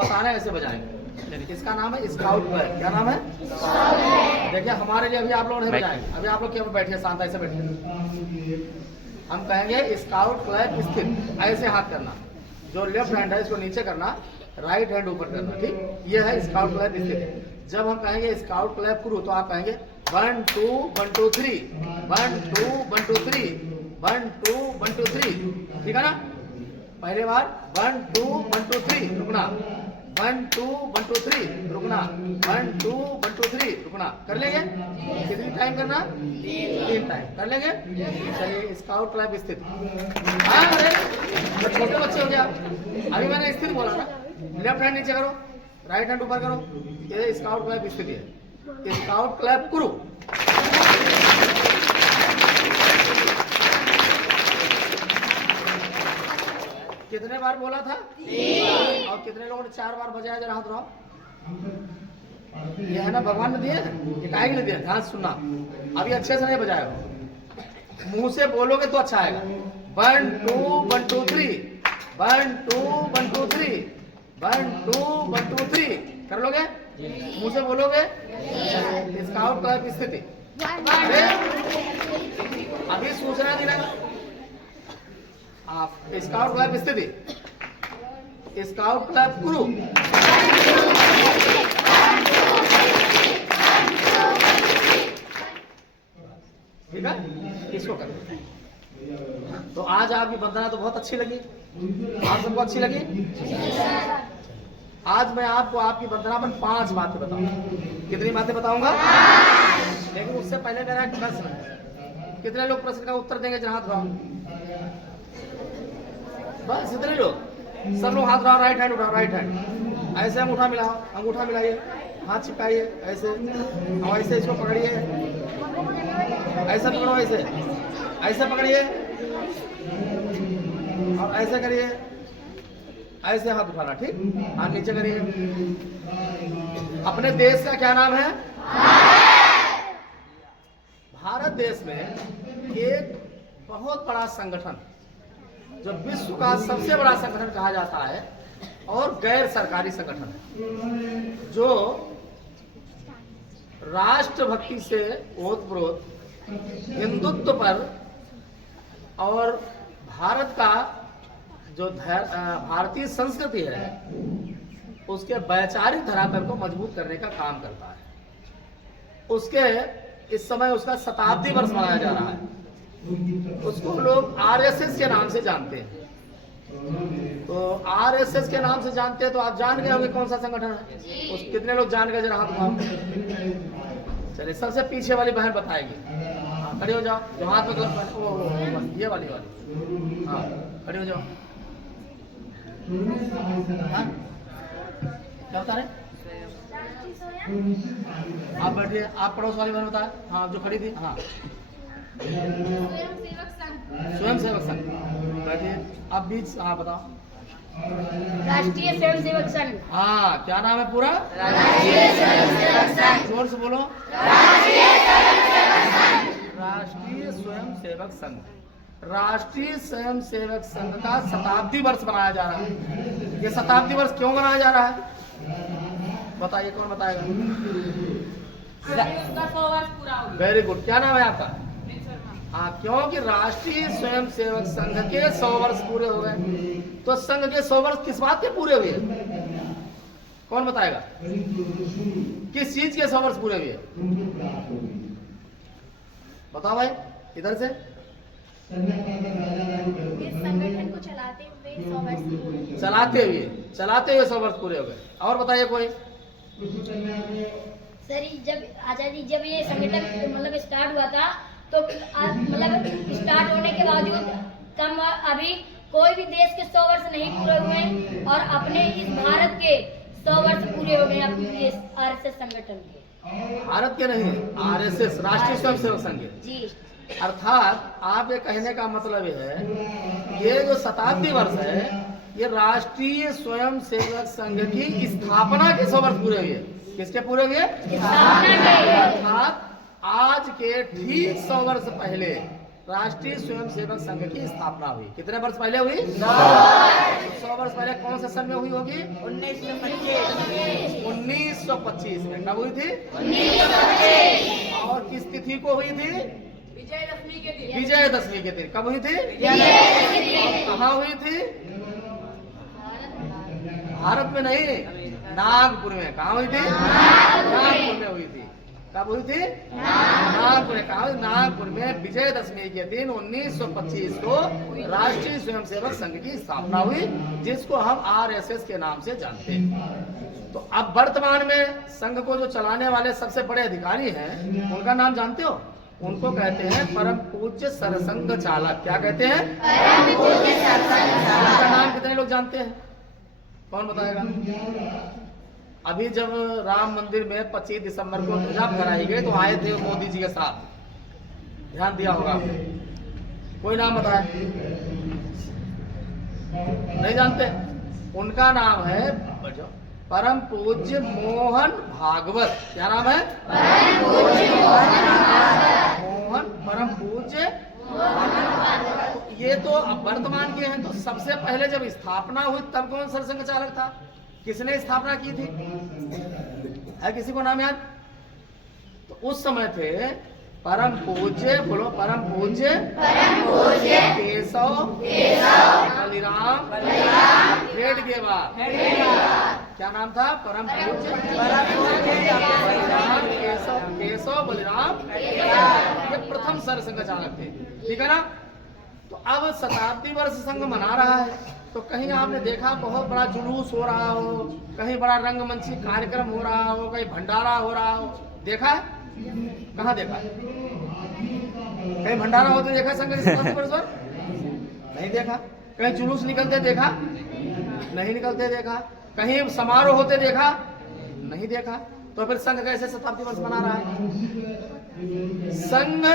बताना कैसे बजाएंगे। इसका नाम है स्काउट क्लैप। क्या नाम है? देखिए हमारे लिए अभी आप लोग नहीं बजाएंगे। अभी आप लोग क्यों बैठे शांत ऐसे बैठे। हम कहेंगे स्काउट क्लैप स्थित, ऐसे हाथ करना, जो लेफ्ट हैंड है इसको नीचे करना, राइट हैंड ऊपर करना, ठीक। ये है स्काउट क्लैप स्थित। जब हम कहेंगे स्काउट क्लैप करो तो आप कहेंगे 1 2 1 2 3, 1 2 1 2 3, 1 2 1 2 3, ठीक है ना। पहले बार 1 2 1 2 3 रुकना, 1 2 1 2 3 रुकना, 1 2 1 2 3 रुकना। कर लेंगे? कितनी टाइम करना? 3 टाइम कर लेंगे। चलिए स्काउट क्लैप स्थित। हाँ अरे छोटे बच्चे हो गया। अभी मैंने स्थित बोला ना, लेफ्ट हैंड नीचे करो, राइट हैंड ऊपर करो। ये स्काउट क्लैप स्थिति है। स्काउट क्लैप करो। कितने बार बोला था? 3। और कितने लोगों ने 4 बार बजाया? जरा हाथ उठाओ। ये है ना भगवान ने दिए, ये काहे ने दिया? ध्यान सुनना। अभी अच्छे से नहीं बजाया, मुंह से बोलोगे तो अच्छा आएगा। 1 2 1 2 3, 1 2 1 2 3, 1 2 1 2 3 कर लोगे? मुंह से बोलोगे? स्काउट क्लैप स्थिति। अरे अभी सूचना देना आप। स्काउट क्लैप स्थिति, स्काउट क्लैप गुरु। ठीक है, इसको कर। तो आज आपकी वंदना तो बहुत अच्छी लगी। आप सबको अच्छी लगी? आज मैं आपको आपकी वंदना पर 5 बातें बताऊंगा। कितनी बातें बताऊंगा? लेकिन उससे पहले मेरा एक प्रश्न है। कितने लोग प्रश्न का उत्तर देंगे? जरा हाथ उठाओ। बस इतने लोग। सब लोग हाथ उठाओ, राइट हैंड उठाओ, राइट हैंड। ऐसे अंगूठा मिलाओ, अंगूठा मिलाइए, हाथ चिपकाइए ऐसे, और ऐसे इसको पकड़िए, ऐसे पकड़ो, ऐसे ऐसे पकड़िए और ऐसे करिए, ऐसे हाथ उठाना, ठीक। हाथ नीचे करिए। अपने देश का क्या नाम है? भारत देश में एक बहुत बड़ा संगठन, जो विश्व का सबसे बड़ा संगठन कहा जाता है और गैर सरकारी संगठन है, जो राष्ट्रभक्ति से ओतप्रोत हिंदुत्व पर और भारत का जो भारतीय संस्कृति है उसके वैचारिक धरातल को मजबूत करने का काम करता है। उसके इस समय उसका शताब्दी वर्ष मनाया जा रहा है। उसको लोग आरएसएस के नाम से जानते हैं। तो आरएसएस के नाम से जानते हैं तो आप जान गए होंगे कौन सा संगठन है। उस कितने लोग जान गए? जरा हाथ उठाओ। चलिए सबसे पीछे वाली बहन बताएगी। खड़ी हो जाओ, जो हाथ में ग्लव्स, ये वाली हाँ खड़ी हो जाओ। हाँ? क्या बता रहे? आप बैठिए। आप पड़ोस वाली बहन बताए। हाँ जो खड़ी थी। हाँ स्वयं सेवक संघ। बैठिए आप बीच। हाँ बताओ। राष्ट्रीय स्वयं सेवक संघ। हाँ क्या नाम है पूरा? राष्ट्रीय स्वयं सेवक संघ। जोर से बोलो। राष्ट्रीय स्वयं सेवक संघ। राष्ट्रीय स्वयं सेवक संघ। राष्ट्रीय स्वयं सेवक संघ का शताब्दी वर्ष मनाया जा रहा है। ये शताब्दी वर्ष क्यों मनाया जा रहा है बताइए, कौन बताएगा? उसका 100 वर्ष पूरा हो गया। Very good. क्या नाम है आपका? हाँ, क्योंकि राष्ट्रीय स्वयं सेवक संघ के 100 वर्ष पूरे हो गए। तो संघ के 100 वर्ष किस बात के पूरे हुए? कौन बताएगा? किस चीज के 100 वर्ष पूरे हुए? बताओ भाई इधर से। इस संगठन को चलाते हुए 100 वर्ष पूरे। चलाते हुए 100 वर्ष पूरे हो गए। और बताइए कोई। सर जब आजादी, जब ये संगठन मतलब स्टार्ट हुआ था तो मतलब स्टार्ट होने के बावजूद कम अभी कोई भी देश के 100 वर्ष नहीं पूरे हुए और अपने इस भारत के 100 वर्ष पूरे हो गए अपने इस आरएसएस संगठन के। भारत के नहीं, आरएसएस राष्ट्रीय स्वयं सेवक संघ जी। अर्थात आप ये कहने का मतलब है ये जो शताब्दी वर्ष है ये राष्ट्रीय स्वयं सेवक संघ की स्थापना के 100 वर्ष पूरे हुए। किसके पूरे हुए? अर्थात आज के ठीक 100 वर्ष पहले राष्ट्रीय स्वयंसेवक संघ की स्थापना हुई। कितने वर्ष पहले हुई? 100 वर्ष पहले। कौन से सन में हुई होगी? 1925 में। कब हुई थी? 1925। और किस तिथि को हुई थी? विजयदशमी के दिन। विजयदशमी के दिन। कब हुई थी? कहाँ हुई थी? भारत में नहीं, नागपुर में। कहाँ हुई थी? नागपुर में हुई थी। कब हुई थी? नागपुर में। कहा? नागपुर में विजयदशमी के दिन 1925 को राष्ट्रीय स्वयंसेवक संघ की स्थापना हुई, जिसको हम RSS के नाम से जानते हैं। तो अब वर्तमान में संघ को जो चलाने वाले सबसे बड़े अधिकारी हैं, उनका नाम जानते हो? उनको कहते हैं परम पूज्य सरसंघ चालक। क्या कहते हैं? परम पूज्य सरसंघ चालक। उनका नाम कितने लोग जानते हैं? कौन बताएगा? अभी जब राम मंदिर में 25 दिसंबर को ध्वजा फहराई गई तो आए थे मोदी जी के साथ, ध्यान दिया होगा। कोई नाम बताए? नहीं जानते? उनका नाम है परम पूज्य मोहन भागवत। क्या नाम है? मोहन परम पूज्य। तो ये तो अब वर्तमान के हैं। तो सबसे पहले जब स्थापना हुई तब कौन सरसंघ चालक था? किसने स्थापना की थी? है किसी को नाम याद? तो उस समय थे परम पूज्य, बोलो परम पूज्य केशव बलिराम हेडगेवार। क्या नाम था? परम पूज्य केशव बलिराम। ये प्रथम सरसंघ चालक थे। ठीक है ना? तो अब शताब्दी वर्ष संघ मना रहा है, तो कहीं आपने देखा बहुत बड़ा जुलूस हो रहा हो, कहीं बड़ा रंगमंची कार्यक्रम हो रहा हो, कहीं भंडारा हो रहा हो, देखा है? कहाँ देखा है? कहीं भंडारा होते देखा संघ के शताब्दी वर्ष पर? नहीं देखा। कहीं जुलूस निकलते देखा? नहीं निकलते देखा। कहीं समारोह होते देखा? नहीं देखा। तो फिर संघ कैसे शताब्दी वर्ष मना रहा है? संघ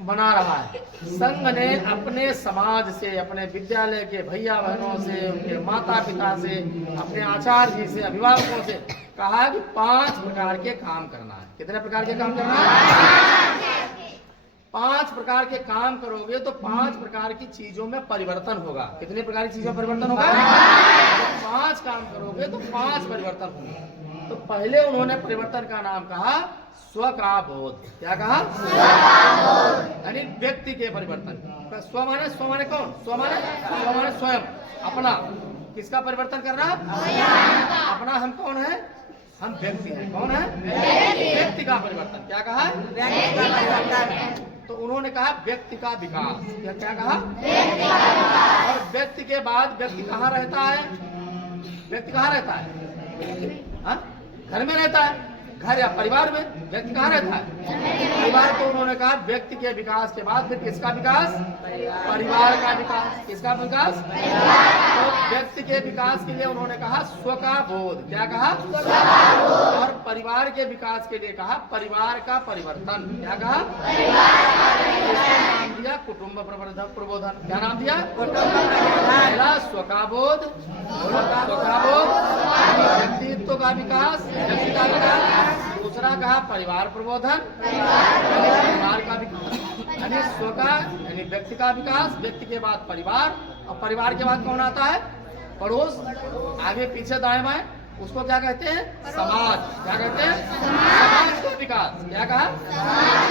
बना रहा है। संघ ने अपने समाज से, अपने विद्यालय के भैया बहनों से, उनके माता पिता से, अपने आचार्य जी से, अभिभावकों से कहा कि 5 प्रकार के काम करना है। कितने प्रकार के काम करना है? 5 प्रकार के काम करोगे तो 5 प्रकार की चीजों में परिवर्तन होगा। कितने प्रकार की चीजों में परिवर्तन होगा? 5 काम करोगे तो 5 परिवर्तन होगा। तो पहले उन्होंने परिवर्तन का नाम कहा स्व का बोध। क्या कहा? यानी व्यक्ति के परिवर्तन। स्व माने कौन? स्व माने स्वयं, अपना। किसका परिवर्तन करना? अपना। हम कौन है? हम व्यक्ति हैं। कौन है? व्यक्ति का परिवर्तन। क्या कहा? व्यक्ति का परिवर्तन। तो उन्होंने कहा व्यक्ति का विकास। क्या कहा? और व्यक्ति के बाद व्यक्ति कहाँ रहता है? व्यक्ति कहाँ रहता है? हाँ? घर में रहता है। घर या परिवार में। व्यक्ति कहाँ रहता है? परिवार। तो उन्होंने कहा व्यक्ति के विकास के बाद फिर किसका विकास? परिवार का विकास। किसका विकास? तो व्यक्ति के विकास के लिए उन्होंने कहा स्व का बोध। क्या कहा? और परिवार के विकास के लिए कहा परिवार का परिवर्तन। क्या कहा? नाम दिया कुटुंब प्रबोधन। क्या नाम दिया? पहला स्व का बोध, व्यक्तित्व का विकास, व्यक्ति का विकास। दूसरा कहा परिवार प्रबोधन, परिवार का विकास। यानी स्व का यानी व्यक्ति का विकास, व्यक्ति के बाद परिवार, और परिवार के बाद कौन आता है? पड़ोस। आगे पीछे दाएं बाएं, उसको क्या कहते हैं? समाज। क्या कहते हैं? समाज का विकास। क्या कहा?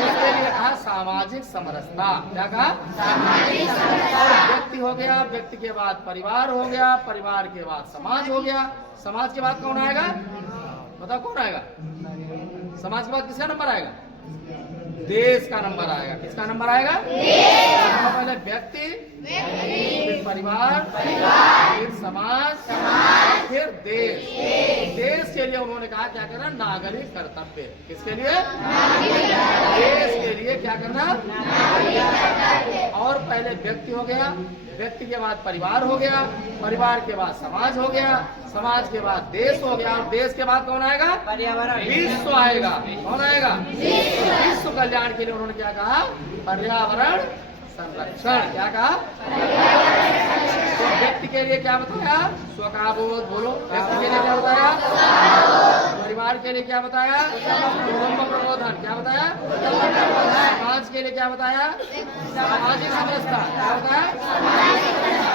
उसके लिए कहा सामाजिक समरसता। क्या कहा? और व्यक्ति हो गया, व्यक्ति के बाद परिवार हो गया, परिवार के बाद समाज हो गया, समाज के बाद कौन आएगा? बताओ कौन आएगा? समाज के बाद किसका नंबर आएगा? देश का नंबर आएगा। किसका नंबर आएगा? पहले व्यक्ति, फिर परिवार, फिर समाज, फिर देश। देश के लिए उन्होंने कहा क्या करना? नागरिक कर्तव्य। किसके लिए? देश के लिए क्या करना? और पहले व्यक्ति हो गया, व्यक्ति के बाद परिवार हो गया, परिवार के बाद समाज हो गया, समाज के बाद देश हो गया, और देश के बाद कौन आएगा? पर्यावरण। विश्व आएगा। कौन आएगा? विश्व कल्याण के लिए उन्होंने क्या कहा? पर्यावरण संरक्षण। क्या कहा? तो व्यक्ति के लिए क्या बताया? स्व का बोध। बोलो। व्यक्ति के लिए क्या बताया? परिवार के लिए क्या बताया? कुटुंब प्रबोधन। क्या बताया? समाज के लिए क्या बताया? सामाजिक समरसता। क्या बताया?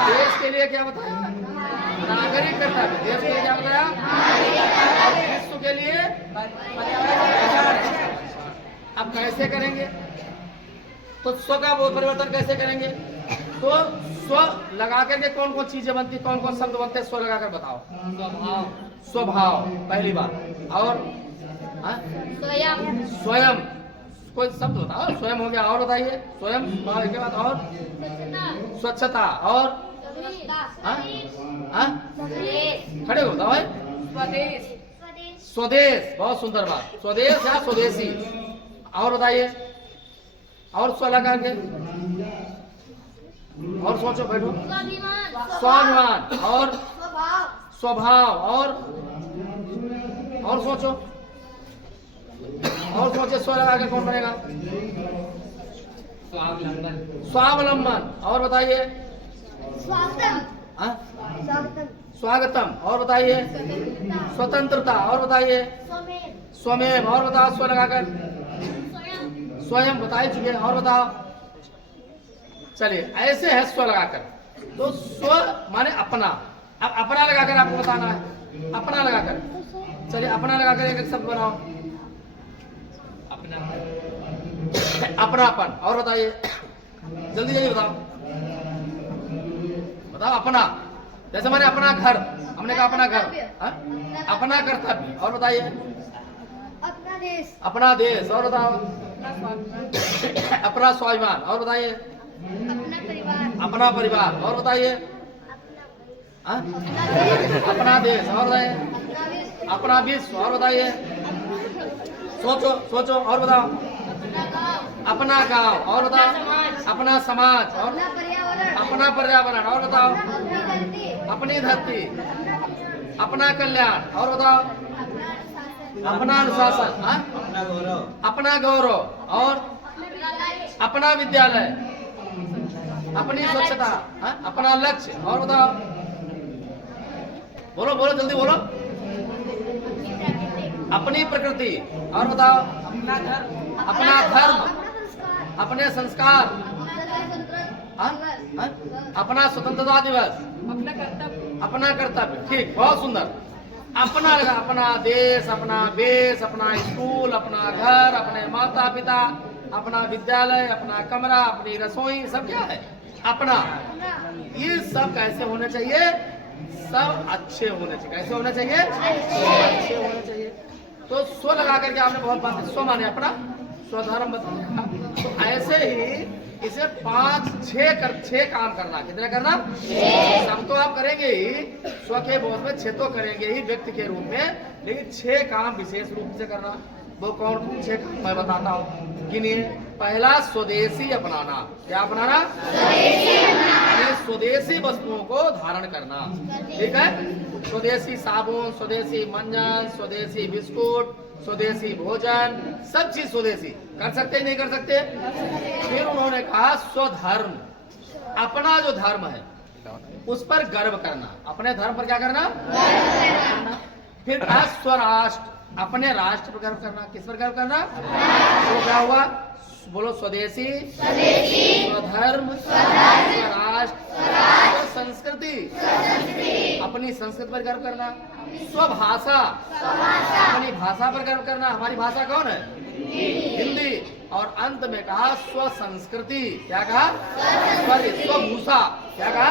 देश के लिए क्या बताया? नागरिक कर्तव्य। देश के लिए क्या बताया? और विश्व के लिए? अब कैसे करेंगे? तो स्व का वो परिवर्तन कैसे करेंगे? तो स्व लगा करके कौन कौन चीजें बनती, कौन कौन शब्द बनते हैं? स्व लगाकर बताओ। स्वभाव, स्वभाव पहली बात। और स्वयं, स्वयं, कोई शब्द बताओ। स्वयं हो गया, और बताइए। स्वयं के बाद और स्वच्छता, और खड़े हो बताओ। स्वदेश, स्वदेश, बहुत सुंदर बात। स्वदेश या स्वदेशी। और बताइए। और स्व लगा के और सोचो, बैठो। स्वाभिमान, और स्वभाव, और सोचो, और सोचे। स्व लगा के कौन बनेगा? स्वावलंबन। और बताइए। स्वागतम। और बताइए। स्वतंत्रता। और बताइए। स्वमेव। और बताओ। स्व लगाकर स्वयं बता ही चुके। और बताओ। चलिए, ऐसे है स्व लगाकर। तो स्व माने अपना। अब अपना लगाकर आपको बताना है। अपना लगाकर, चलिए अपना लगाकर एक एक शब्द बनाओ। अपनापन। और बताइए, जल्दी जल्दी बताओ। बताओ अपना। जैसे माने अपना घर, हमने कहा अपना घर। अपना कर्तव्य। और बताइए। अपना देश, अपना देश। और बताओ। अपना स्वाभिमान। और बताइए। अपना परिवार, अपना परिवार। और बताइए। अपना देश। और बताइए। अपना विश्व। और बताइए। सोचो सोचो। और बताओ। अपना गांव। और बताओ। अपना समाज। और अपना पर्यावरण। और बताओ। अपनी धरती। अपना कल्याण। और बताओ। अपना अनुशासन। अपना गौरव। और अपना विद्यालय। अपनी स्वच्छता। अपना लक्ष्य। और बताओ। बोलो बोलो, जल्दी बोलो। अपनी प्रकृति। और बताओ। अपना धर्म। अपने संस्कार। अपना स्वतंत्रता दिवस। अपना कर्तव्य। ठीक, बहुत सुंदर। अपना लगा, अपना देश, अपना वेश, अपना स्कूल, अपना घर, अपने माता पिता, अपना विद्यालय, अपना कमरा, अपनी रसोई, सब क्या है? अपना। ये सब कैसे होने चाहिए? सब अच्छे होने चाहिए। कैसे होने चाहिए? अच्छे होने चाहिए। तो स्व लगा करके आपने बहुत बात। स्व माने अपना, स्वधर्म बताया। तो ऐसे ही इसे 5-6 काम करना। कितने करना? सब तो आप करेंगे ही, स्व के बोध में 6 तो करेंगे ही व्यक्ति के रूप में, लेकिन 6 काम विशेष रूप से करना। वो कौन कौन 6 काम मैं बताता हूँ, गिनिए। पहला, स्वदेशी अपनाना। क्या अपनाना? स्वदेशी वस्तुओं को धारण करना। ठीक है? स्वदेशी साबुन, स्वदेशी मंजन, स्वदेशी बिस्कुट, स्वदेशी भोजन, सब चीज स्वदेशी। कर सकते ही नहीं कर सकते? फिर उन्होंने कहा स्वधर्म। अपना जो धर्म है उस पर गर्व करना। अपने धर्म पर क्या करना? फिर कहा स्वराष्ट्र। अपने राष्ट्र पर गर्व करना। किस पर गर्व करना? तो क्या हुआ? बोलो। स्वदेशी, स्वधर्म, स्वराष्ट्र, संस्कृति। अपनी संस्कृति पर गर्व करना। स्वभाषा। अपनी भाषा पर गर्व करना। हमारी भाषा कौन है? हिंदी। और अंत में कहा स्व संस्कृति। क्या कहा? स्वभूषा। क्या कहा?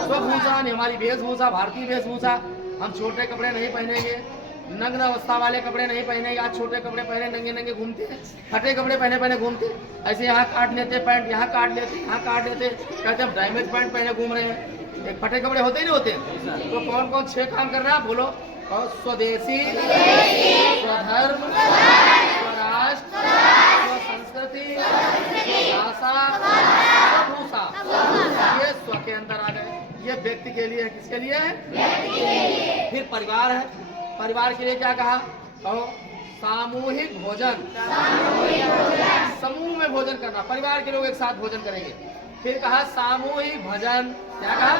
स्वभूषा। हमारी वेशभूषा, भारतीय वेशभूषा। हम छोटे कपड़े नहीं पहनेंगे, नग्न अवस्था वाले कपड़े नहीं पहनेंगे। आज छोटे कपड़े पहने नंगे नंगे घूमते हैं, फटे कपड़े पहने पहने घूमते। ऐसे यहाँ काट लेते पैंट, यहाँ काट लेते, यहाँ काट लेते, कहते हम डैमेज पैंट पहने घूम रहे हैं। एक फटे कपड़े होते ही नहीं होते। तो कौन कौन 6 काम करना है? बोलो। और स्वदेशी, स्वधर्म, स्वराष्ट्र, स्वसंस्कृति, भाषा, स्वभूषा। ये स्व के अंदर आ गए। ये व्यक्ति के लिए है। किसके लिए है? फिर परिवार है। परिवार के लिए क्या कहा? कहो। सामूहिक भोजन। समूह में भोजन करना। परिवार के लोग एक साथ भोजन करेंगे। फिर कहा सामूहिक भजन। क्या कहा?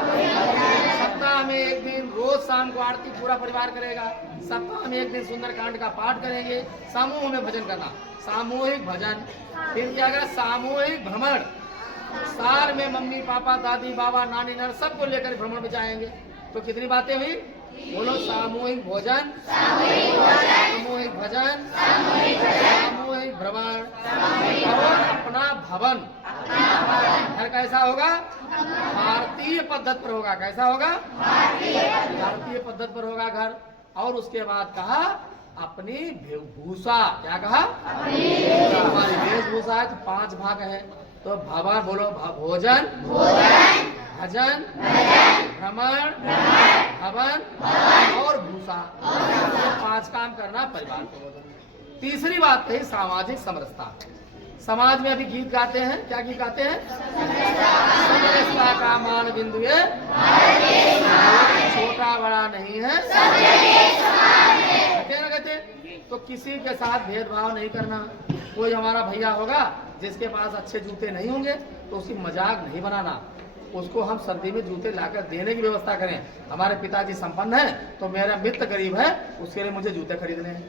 सप्ताह में एक दिन रोज शाम को आरती पूरा परिवार करेगा। सप्ताह में एक दिन सुंदरकांड का पाठ करेंगे। समूह में भजन करना, सामूहिक भजन। फिर क्या कहा? सामूहिक भ्रमण। साल में मम्मी पापा दादी बाबा नानी नाना सबको लेकर भ्रमण में जाएंगे। तो कितनी बातें हुई? बोलो, सामूहिक भोजन, सामूहिक भजन, सामूहिक भ्रमण और अपना भवन। घर कैसा होगा? भारतीय पद्धति पर होगा। कैसा होगा? भारतीय पद्धति पर होगा घर। और उसके बाद कहा अपनी वेशभूषा। क्या कहा? हमारी वेशभूषा है तो 5 भाग है। तो भवन, बोलो, भोजन, भजन, भ्रमण, भवन और भूषा। 5 काम करना परिवार को। तीसरी बात है सामाजिक समरसता। समाज में अभी गीत गाते हैं। क्या गीत गाते हैं? समरसता का मान बिंदु है, छोटा बड़ा नहीं है, कहते। तो किसी के साथ भेदभाव नहीं करना। कोई हमारा भैया होगा जिसके पास अच्छे जूते नहीं होंगे तो उसकी मजाक नहीं बनाना। उसको हम सर्दी में जूते लाकर देने की व्यवस्था करें। हमारे पिताजी संपन्न हैं तो मेरा मित्र गरीब है, उसके लिए मुझे जूते खरीदने हैं।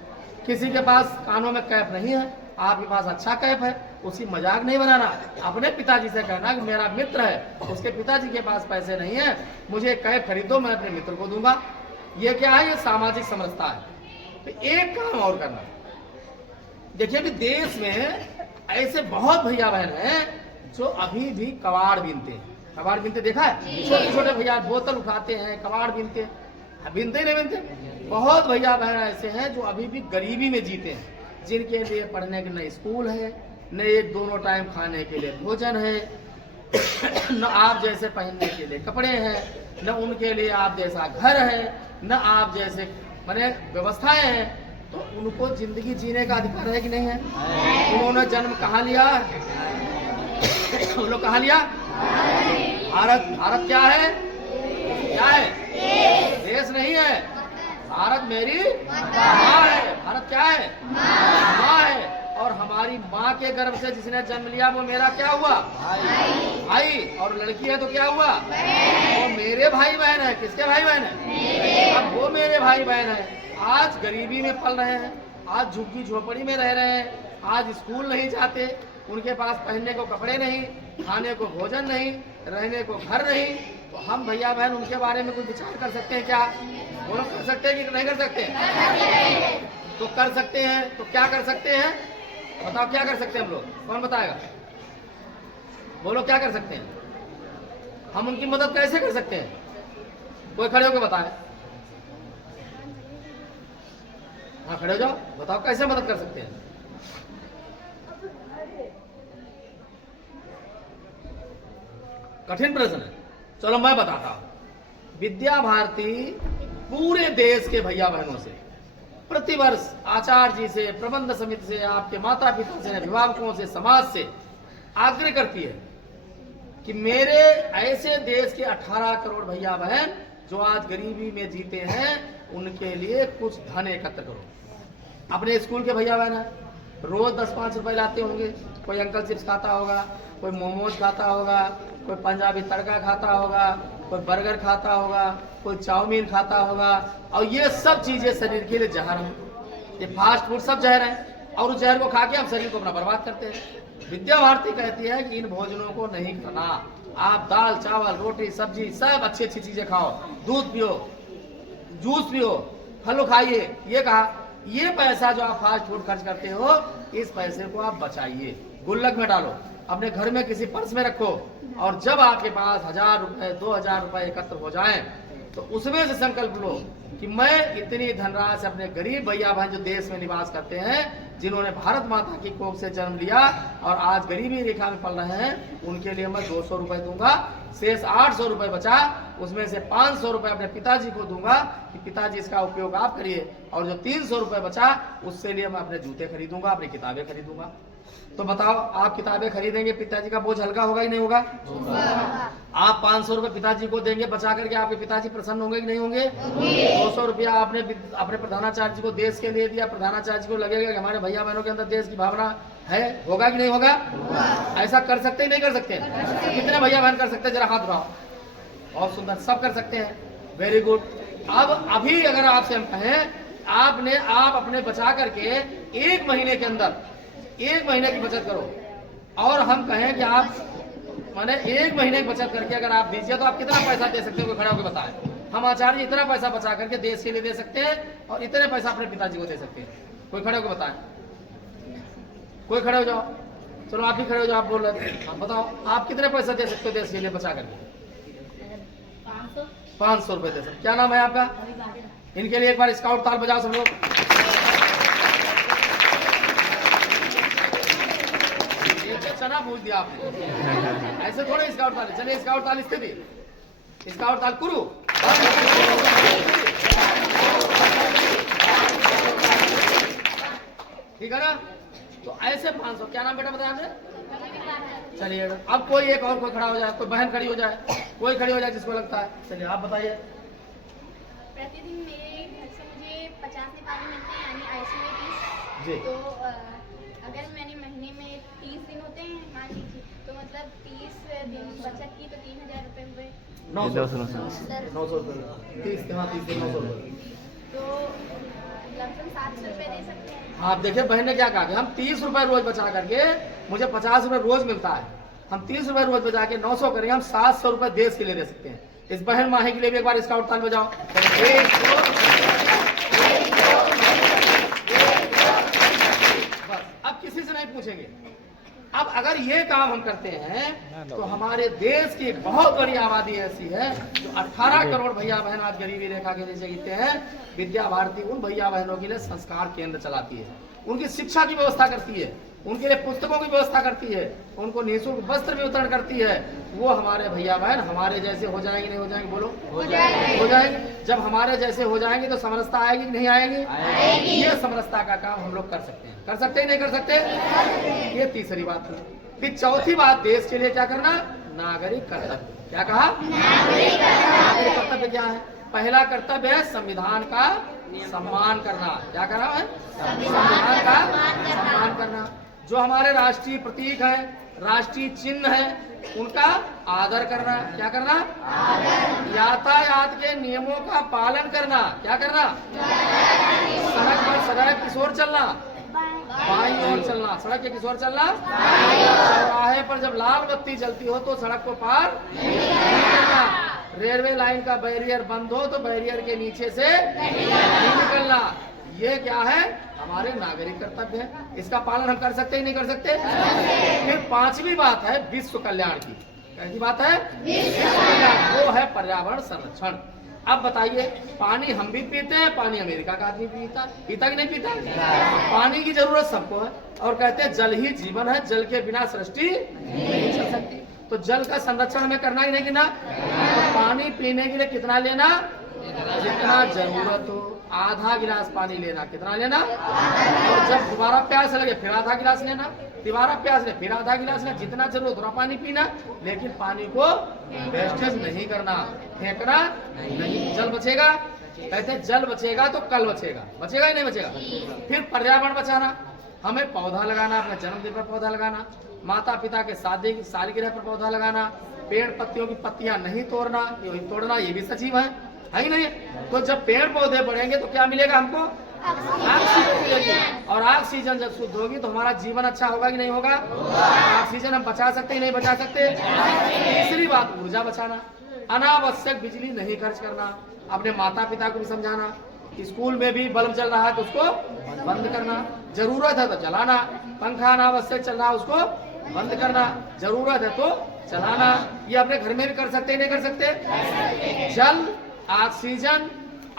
किसी के पास कानों में कैप नहीं है, आपके पास अच्छा कैप है, उसकी मजाक नहीं बनाना। अपने पिताजी से कहना कि मेरा मित्र है, उसके पिताजी के पास पैसे नहीं है, मुझे कैप खरीदो, मैं अपने मित्र को दूंगा। ये क्या है? ये सामाजिक समरसता है। तो एक काम और करना। देखिए अभी देश में ऐसे बहुत भैया बहन हैं जो अभी भी कबाड़ बीनते हैं। कबाड़ बीनते देखा है? छोटे छोटे भैया बोतल उठाते हैं, कबाड़ बीनते, बीनते नहीं बीनते। बहुत भैया बहन ऐसे हैं जो अभी भी गरीबी में जीते हैं, जिनके लिए पढ़ने के न स्कूल है, न एक दोनों टाइम खाने के लिए भोजन है, न आप जैसे पहनने के लिए कपड़े हैं, न उनके लिए आप जैसा घर है, न आप जैसे माने व्यवस्थाएं हैं। तो उनको जिंदगी जीने का अधिकार है कि नहीं है? उन्होंने जन्म कहाँ लिया? उन लोग कहाँ लिया? भारत। भारत क्या है? क्या है? देश नहीं है। भारत मेरी माँ है। भारत क्या है? माँ है। और हमारी माँ के गर्भ से जिसने जन्म लिया वो मेरा क्या हुआ? भाई। और लड़की है तो क्या हुआ? वो मेरे भाई बहन है। किसके भाई बहन है? अब वो मेरे भाई बहन है। आज गरीबी में पल रहे हैं, आज झुग्गी झोपड़ी में रह रहे हैं, आज स्कूल नहीं जाते, उनके पास पहनने को कपड़े नहीं, खाने को भोजन नहीं, रहने को घर नहीं। तो हम भैया बहन उनके बारे में कुछ विचार कर सकते हैं क्या? वो लोग कर सकते हैं कि नहीं कर सकते? तो कर सकते हैं। तो क्या कर सकते हैं? बताओ क्या कर सकते हैं हम लोग? कौन बताएगा? बोलो क्या कर सकते हैं? हम उनकी मदद कैसे कर सकते हैं? कोई खड़े होकर बताए। हाँ खड़े हो जाओ, बताओ कैसे मदद कर सकते हैं? कठिन प्रश्न है। चलो मैं बताता हूं। विद्या भारती पूरे देश के भैया बहनों से प्रतिवर्ष आचार्य जी से, प्रबंध समिति से, आपके माता पिता से, अभिभावकों से, समाज से आग्रह करती है कि मेरे ऐसे देश के 18 करोड़ भैया बहन जो आज गरीबी में जीते हैं उनके लिए कुछ धन एकत्र करो। अपने स्कूल के भैया बहन है, रोज 10-5 रुपए लाते होंगे। कोई अंकल चिप्स खाता होगा, कोई मोमोज खाता होगा, कोई पंजाबी तड़का खाता होगा, कोई बर्गर खाता होगा, कोई चाउमीन खाता होगा। और ये सब चीजें शरीर के लिए जहर है। ये फास्ट फूड सब जहर है और उस जहर को खा के हम शरीर को अपना बर्बाद करते हैं। विद्या भारती कहती है कि इन भोजनों को नहीं करना। आप दाल चावल रोटी सब्जी सब अच्छी अच्छी चीजें खाओ, दूध पियो, जूस पियो, फल खाइए। ये कहा ये पैसा जो आप फास्ट फूड खर्च करते हो इस पैसे को आप बचाइए, गुल्लक में डालो, अपने घर में किसी पर्स में रखो। और जब आपके पास 1000 रुपए 2000 रुपए एकत्र हो जाएं तो उसमें से संकल्प लो कि मैं इतनी धनराशि अपने गरीब भैया बहन जो देश में निवास करते हैं, जिन्होंने भारत माता की कोख से जन्म लिया और आज गरीबी रेखा में पल रहे हैं, उनके लिए मैं 200 रुपए दूंगा। शेष 800 रुपए बचा, उसमें से 500 रुपए अपने पिताजी को दूंगा कि पिताजी इसका उपयोग आप करिए। और जो 300 रुपए बचा उससे लिए मैं अपने जूते खरीदूंगा, अपनी किताबें खरीदूंगा। तो बताओ, आप किताबें खरीदेंगे, पिताजी का बोझ हल्का होगा कि नहीं होगा? आप 500 रुपए पिताजी को देंगे बचा करके, आपके पिताजी प्रसन्न होंगे कि नहीं होंगे? 200 रुपया आपने अपने प्रधानाचार्य जी को देश के लिए दिया, प्रधानाचार्य जी को लगेगा कि हमारे भैया बहनों के अंदर देश की भावना है, होगा कि नहीं होगा? ऐसा कर सकते नहीं कर सकते? कितने भैया बहन कर सकते हैं? जरा हाथ उठाओ। बहुत सुंदर, सब कर सकते हैं, वेरी गुड। अब अभी अगर आपसे हम कहें, आप अपने बचा करके 1 महीने के अंदर 1 महीने की बचत करो, और हम कहें कि आप माने 1 महीने की बचत करके अगर आप दीजिए तो आप कितना पैसा दे सकते हो? कोई खड़ा होकर बताएं। हम आचार्य इतना पैसा बचा करके देश के लिए दे सकते हैं और इतने पैसा अपने पिताजी को दे सकते हैं। कोई खड़े होकर बताएं, कोई खड़े हो जाओ। चलो आप भी खड़े हो जाओ, आप बोल रहे थे, आप बताओ आप कितने पैसा दे सकते हो देश के लिए बचा करके? 500 रुपए दे सकते। क्या नाम है आपका? इनके लिए एक बार स्काउट ताल बजाओ सब लोग। चना पूछ दिया आपने, ऐसे थोड़े स्काउट ताल। चलिए स्काउट ताल स्थिति, स्काउट ताल कुरु। ठीक है ना? तो ऐसे 500। क्या नाम बेटा बताया आपने? चलिए अब कोई एक और कोई खड़ा हो जाए, कोई बहन खड़ी हो जाए, कोई खड़ी हो जाए जिसको लगता है। चलिए आप बताइए। प्रतिदिन मेरे घर से मुझे 50 नेपाली मिलते हैं, यानी IC में 30 जी। तो अगर मैंने महीने में 30 दिन होते हैं मान लीजिए, तो मतलब 30 दिन बचत की तो 3000 रुपये हुए। 900 रुपये 30 के, हाँ 30 से 900 रुपये, तो लमसम 700 रुपये दे सकते हैं। आप देखिए बहन ने क्या कहा कि हम 30 रुपए रोज बचा करके, मुझे 50 रुपए रोज मिलता है, हम 30 रुपए रोज बचा के 900 करेंगे, हम 700 रुपए देश के लिए दे सकते हैं। इस बहन माही के लिए भी एक बार स्काउट ताल बजाओ। बस अब किसी से नहीं पूछेंगे। अब अगर ये काम हम करते हैं तो हमारे देश की बहुत बड़ी आबादी ऐसी है जो 18 करोड़ भैया बहन आज गरीबी रेखा के नीचे गिरते हैं। विद्या भारती उन भैया बहनों के लिए संस्कार केंद्र चलाती है, उनकी शिक्षा की व्यवस्था करती है, उनके लिए पुस्तकों की व्यवस्था करती है, उनको निःशुल्क वस्त्र भी वितरण करती है। वो हमारे भैया बहन हमारे जैसे हो जाएंगे नहीं हो जाएंगे? बोलो हो जाएंगे। जब हमारे जैसे हो जाएंगे तो समरसता आएगी कि नहीं आएगी? ये समरसता का काम हम लोग कर सकते हैं, कर सकते हैं नहीं कर सकते? ये तीसरी बात है। फिर चौथी बात, देश के लिए क्या करना? नागरिक कर्तव्य। क्या कहा? नागरिक कर्तव्य क्या है? पहला कर्तव्य है संविधान का सम्मान करना। क्या करना है? संविधान का सम्मान करना। जो हमारे राष्ट्रीय प्रतीक है, राष्ट्रीय चिन्ह है, उनका आदर करना। क्या करना? यातायात के नियमों का पालन करना। क्या करना? सड़क पर सदैव किस ओर चलना? बाईं ओर चलना। सड़क के किस ओर चलना? चौराहे पर जब लाल बत्ती जलती हो तो सड़क को पार नहीं करना। रेलवे लाइन का बैरियर बंद हो तो बैरियर के नीचे से नहीं निकलना। ये क्या है? हमारे नागरिक कर्तव्य है। इसका पालन हम कर सकते ही नहीं कर सकते? फिर पांचवी बात है विश्व कल्याण की। कैसी बात है? विश्व कल्याण। वो है पर्यावरण संरक्षण। अब बताइए, पानी हम भी पीते हैं, पानी अमेरिका का आदमी पीता कि नहीं पीता? पानी की जरूरत सबको है, और कहते हैं जल ही जीवन है, जल के बिना सृष्टि नहीं चल सकती। तो जल का संरक्षण हमें करना ही नहीं कि ना? तो पानी पीने के लिए कितना लेना? जितना जरूरत हो। आधा गिलास पानी लेना। कितना लेना? और जब दोबारा प्यास लगे फिर आधा गिलास लेना, दोबारा प्यास लगे फिर आधा गिलास लेना। जितना जरूरत हो पानी पीना, लेकिन पानी को वेस्टेज नहीं करना, फेंकना नहीं। जल बचेगा, कहते हैं जल बचेगा तो कल बचेगा। बचेगा ही नहीं बचेगा? फिर पर्यावरण बचाना, हमें पौधा लगाना, अपने जन्मदिन पर पौधा लगाना, माता पिता के शादी की सालगिरह पर पौधा लगाना, पेड़ पत्तियों की पत्तियां नहीं तोड़ना, ये भी सजीव है ही नहीं? तो जब पेड़ पौधे बढ़ेंगे तो क्या मिलेगा हमको? ऑक्सीजन मिलेगी, और ऑक्सीजन जब शुद्ध होगी तो हमारा जीवन अच्छा होगा कि नहीं होगा? ऑक्सीजन हम बचा सकते ही नहीं बचा सकते? तीसरी बात, ऊर्जा बचाना। अनावश्यक बिजली नहीं खर्च करना। अपने माता पिता को भी समझाना, स्कूल में भी बल्ब जल रहा है तो उसको बंद करना, जरूरत है तो चलाना। पंखा अनावश्यक चल रहा है उसको बंद करना, जरूरत है तो चलाना। ये अपने घर में भी कर सकते नहीं कर सकते? जल, ऑक्सीजन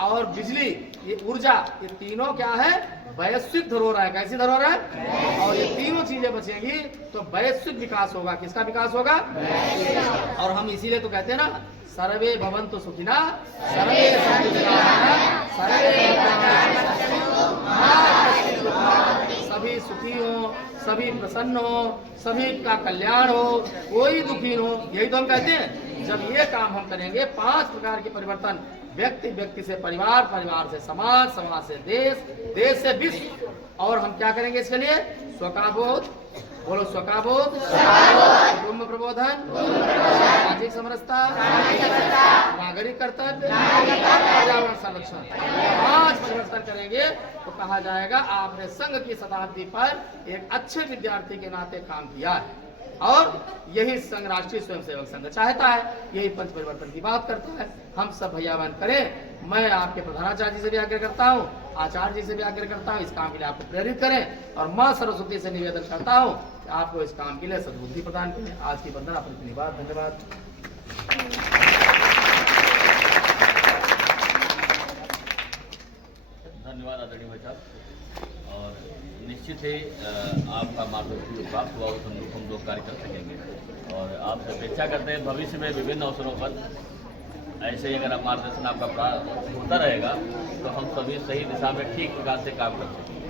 और बिजली, ये ऊर्जा, ये तीनों क्या है? वैश्विक धरोहर है। कैसी धरोहर है? और ये तीनों चीजें बचेंगी तो वैश्विक विकास होगा। किसका विकास होगा? और हम इसीलिए तो कहते हैं ना, सर्वे भवन्तु सुखिना, सर्वे सन्तु निरामया, सर्वे भद्राणि पश्यन्तु मा कश्चित् दुःखं, सभी सुख सुखी हो, सभी प्रसन्न हो, सभी का कल्याण हो, कोई दुखी हो। यही तो हम कहते हैं। जब ये काम हम करेंगे, 5 प्रकार के परिवर्तन, व्यक्ति, व्यक्ति से परिवार, परिवार से समाज, समाज से देश, देश से विश्व। और हम क्या करेंगे इसके लिए? स्वका बोध, बोलो स्वका बोध, कुटुंब प्रबोधन, सामाजिक समरसता, नागरिक कर्तव्य, पर्यावरण संरक्षण। 5 परिवर्तन करेंगे तो कहा जाएगा आपने संघ की शताब्दी पर एक अच्छे विद्यार्थी के नाते काम किया है। और यही संघ राष्ट्रीय स्वयंसेवक संघ चाहता है, यही पंच परिवर्तन की बात करता है। हम सब भैया बहन करें। मैं आपके प्रधानाचार्य जी से भी आग्रह करता हूँ, आचार्य जी से भी आग्रह करता हूँ, इस काम के लिए आपको प्रेरित करें। और माँ सरस्वती से निवेदन करता हूँ कि आपको इस काम के लिए सद्बुद्धि प्रदान करें। आज की बंदन आपने धन्यवाद। धन्यवाद आदरणीय भाई साहब। और निश्चित ही आपका मार्गदर्शन प्राप्त हुआ उस अनुरूप हम लोग कार्य कर सकेंगे। और आपसे अपेक्षा करते हैं भविष्य में विभिन्न अवसरों पर ऐसे ही अगर मार्गदर्शन आपका प्राप्त होता रहेगा तो हम सभी सही दिशा में ठीक प्रकार से काम कर सकेंगे।